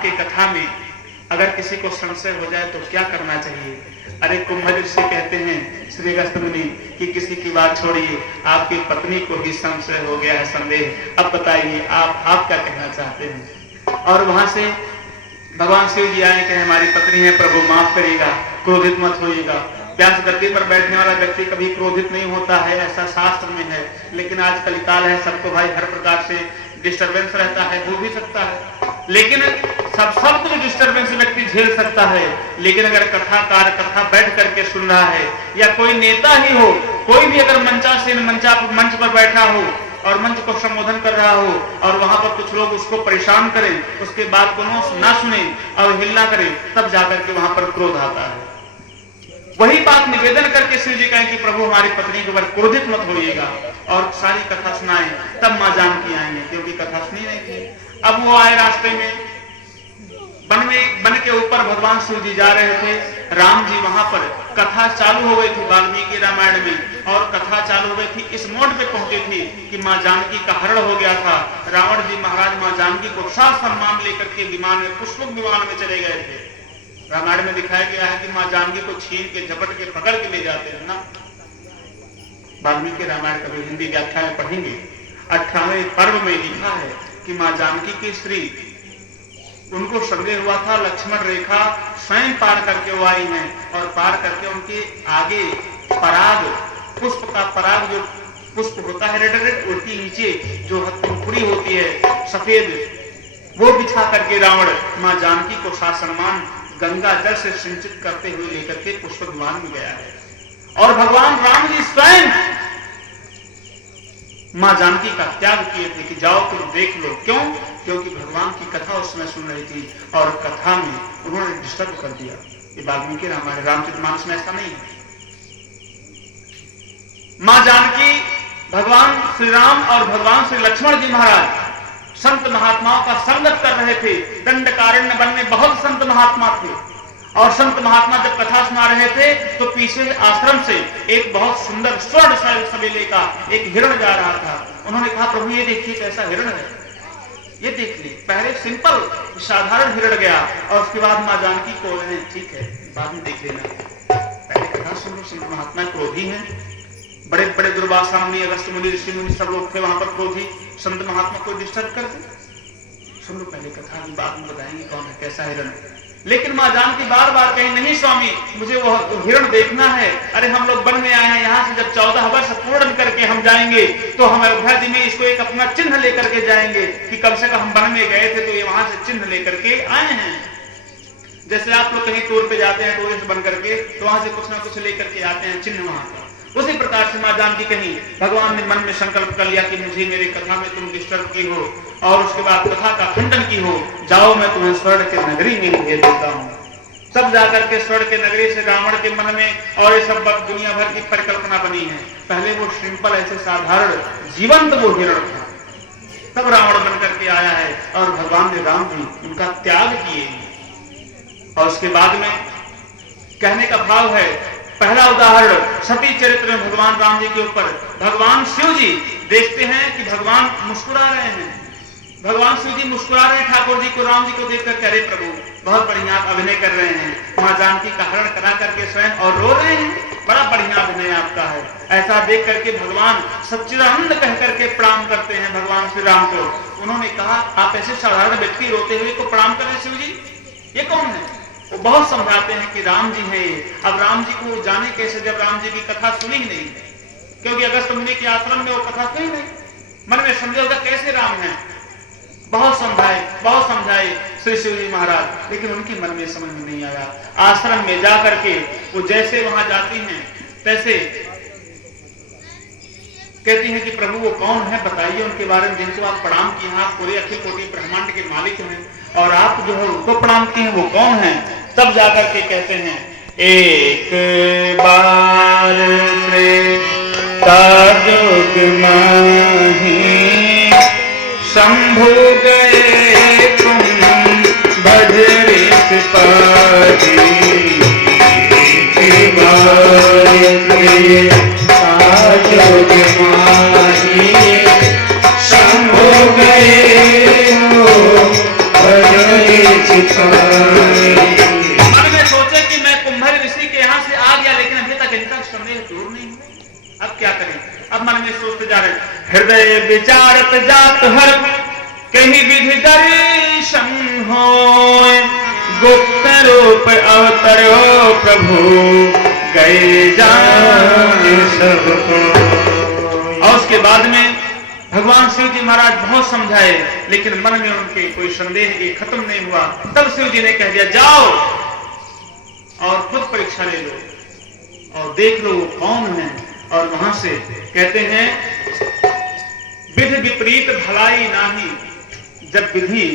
आपके कथा में अगर किसी को संशय हो जाए तो क्या करना चाहिए? अरे कुंभज से कहते हैं श्री अगस्त्य मुनि कि किसी की बात छोड़िए, आपकी पत्नी को ही संशय हो गया है, संदेह। अब बताइए आप क्या कहना चाहते हैं? और वहां से भगवान शिव जी आए कि हमारी पत्नी है, प्रभु माफ करिएगा, क्रोधित मत होइएगा। व्यास गद्दी पर बैठने वाला व्यक्ति कभी क्रोधित नहीं होता है, ऐसा शास्त्र में है। लेकिन आज कलिकाल है, सबको भाई हर प्रकार से डिस्टर्बेंस रहता है, हो भी सकता है। लेकिन सब कुछ डिस्टर्बेंस व्यक्ति झेल सकता है। लेकिन अगर कथाकार कथा बैठ करके सुन रहा है, या कोई नेता ही हो, कोई भी अगर मंच पर बैठा हो और मंच को संबोधन कर रहा हो और वहां पर कुछ लोग उसको परेशान करें, उसके बाद को ना सुने और हिलना करें, तब जाकर के वहां पर क्रोध आता है। वही बात निवेदन करके शिव जी कहें कि प्रभु हमारी पत्नी के ऊपर क्रोधित मत होइएगा, और सारी कथा सुनाए, तब मां जानकी आएंगे, क्योंकि कथा सुनी नहीं थी। अब वो आए रास्ते में, वन के ऊपर भगवान शिव जी जा रहे थे, राम जी वहां पर कथा चालू हो गई थी वाल्मीकि रामायण में, और कथा चालू हो गई थी, इस मोड पे पहुंची थी कि मां जानकी का हरण हो गया था। रावण जी महाराज मां जानकी को सम्मान लेकर के विमान में, पुष्पक विमान में चले गए थे। रामायण में दिखाया गया है कि मां जानकी को छीन के झपट के पकड़ के ले जाते हैं ना। वाल्मीकि रामायण कभी हिंदी व्याख्या में पढ़ेंगे, 18वें पर्व में लिखा है कि मां जानकी की स्त्री, उनको संदेह हुआ था, लक्ष्मण रेखा स्वयं पार करके वो आई हैं, और पार करके उनके आगे पराग, पुष्प का पराग, जो पुष्प होता है रेड रेड, उनकी नीचे जो हथकड़ी होती है सफेद, वो बिछा करके रावण मां जानकी को सम्मान गंगा जल से सिंचित करते हुए लेकर के पुष्प विमान में गया है। और भगवान राम जी स्वयं मां जानकी का त्याग किए थे कि जाओ तुम देख लो। क्यों? क्योंकि भगवान की कथा उस समय सुन रही थी, और कथा में उन्होंने डिस्टर्ब कर दिया। ये वाल्मीकि रामायण, रामचरितमानस में ऐसा नहीं है। मां जानकी, भगवान श्री राम और भगवान श्री लक्ष्मण जी महाराज संत महात्माओं का संगत कर रहे थे। दंडकारण्य वन में बहुत संत महात्मा थे, और संत महात्मा जब कथा सुना रहे थे तो पीछे आश्रम से एक बहुत सुंदर स्वर्ण सवेले का एक हिरण जा रहा था। उन्होंने कहा प्रभु ये देखिए कैसा हिरण है, ये देख ली। पहले सिंपल साधारण हिरण गया, और उसके बाद मां जानकी को ठीक है बाद में देख लेना, पहले कथा सुन लो। संत महात्मा क्रोधी है, बड़े बड़े दुर्वासा मुनि, अगस्त्य मुनि, ऋषि मुनि सब लोग थे वहां पर क्रोधी। संत महात्मा को डिस्टर्ब कर दे, सुन लो पहले कथा, की बात में बताएंगे कौन है, कैसा हिरण है। लेकिन मां जानकी बार बार कही नहीं स्वामी, मुझे वो हिरण देखना है। अरे हम लोग वन में आए हैं, यहाँ से जब 14 वर्ष पूर्ण करके हम जाएंगे तो हम अयोध्या जी में इसको एक अपना चिन्ह लेकर के जाएंगे कि कम से कम हम वन में गए थे तो ये वहां से चिन्ह लेकर के आए हैं। जैसे आप लोग कहीं टूर पे जाते हैं टूरिस्ट बन करके, तो वहां से कुछ ना कुछ लेकर के आते हैं चिन्ह वहां का। उसी प्रकार से मां जानकी कहीं, भगवान ने मन में संकल्प कर लिया कि मुझे मेरी कथा में तुम डिस्टर्ब की हो, और उसके बाद कथा का खंडन की हो, जाओ मैं तुम्हें स्वर्ण के नगरी में भेज देता हूं। तब जाकर के स्वर्ण के नगरी से रावण के मन में और ये सब दुनिया भर की परिकल्पना बनी है। पहले वो सिंपल ऐसे साधारण जीवंत वो हिरण था, तब रावण बन करके आया है, और भगवान ने राम जी उनका त्याग किए। और उसके बाद में कहने का भाव है, पहला उदाहरण सती चरित्र में भगवान राम जी के ऊपर भगवान शिव जी देखते हैं कि भगवान मुस्कुरा रहे हैं। भगवान शिव जी मुस्कुरा रहे हैं ठाकुर जी को, राम जी को देखकर, कह रहे प्रभु बहुत बढ़िया आप अभिनय कर रहे हैं, मां जानकी का हरण करा करके स्वयं और रो रहे हैं, बड़ा बढ़िया अभिनय आपका है। ऐसा देख करके भगवान सच्चिदानंद कह करके प्रणाम करते हैं भगवान श्री राम को। उन्होंने कहा आप ऐसे साधारण व्यक्ति रोते हुए को प्रणाम कर रहे हैं शिव जी, ये कौन है? वो बहुत समझाते हैं कि राम जी है। अब राम जी को जाने कैसे जब राम जी की कथा सुनी ही नहीं, क्योंकि अगस्त्य मुनि के आश्रम में वो कथा सुनी नहीं, मन में समझे होगा कैसे राम है। बहुत समझाए श्री शिव जी महाराज, लेकिन उनकी मन में समझ में नहीं आया। आश्रम में जा करके वो जैसे वहां जाती हैं तैसे कहती हैं कि प्रभु वो कौन है बताइए उनके बारे में, जिनको आप प्रणाम किए हैं, आप पूरे अखिल कोटि ब्रह्मांड के मालिक हैं, और आप जो है उनको प्रणाम किए हैं, वो कौन है? तब जाकर के कहते हैं एक बार त्रेतायुग माही शंभु गए तुम भजरित पाजी, एक बार त्रेतायुग माही शंभु गए हो भजरित मन में सोचे कि मैं कुंभल ऋषि के यहाँ से आ गया, लेकिन अभी तक इनका संदेह दूर नहीं हुआ। अब क्या करें? अब मन में सोचते जा रहे, हृदय विचारत जात हर कहीं विधि दर्शन होय, गुप्त रूप अवतरो प्रभु गए जाने सब। और उसके बाद में भगवान शिव जी महाराज बहुत समझाए, लेकिन मन में उनके कोई संदेह ये खत्म नहीं हुआ। तब शिव जी ने कह दिया, जाओ और खुद परीक्षा ले लो और देख लो वो कौन है। और वहां से कहते हैं, विधि विपरीत भलाई नाही, जब विधि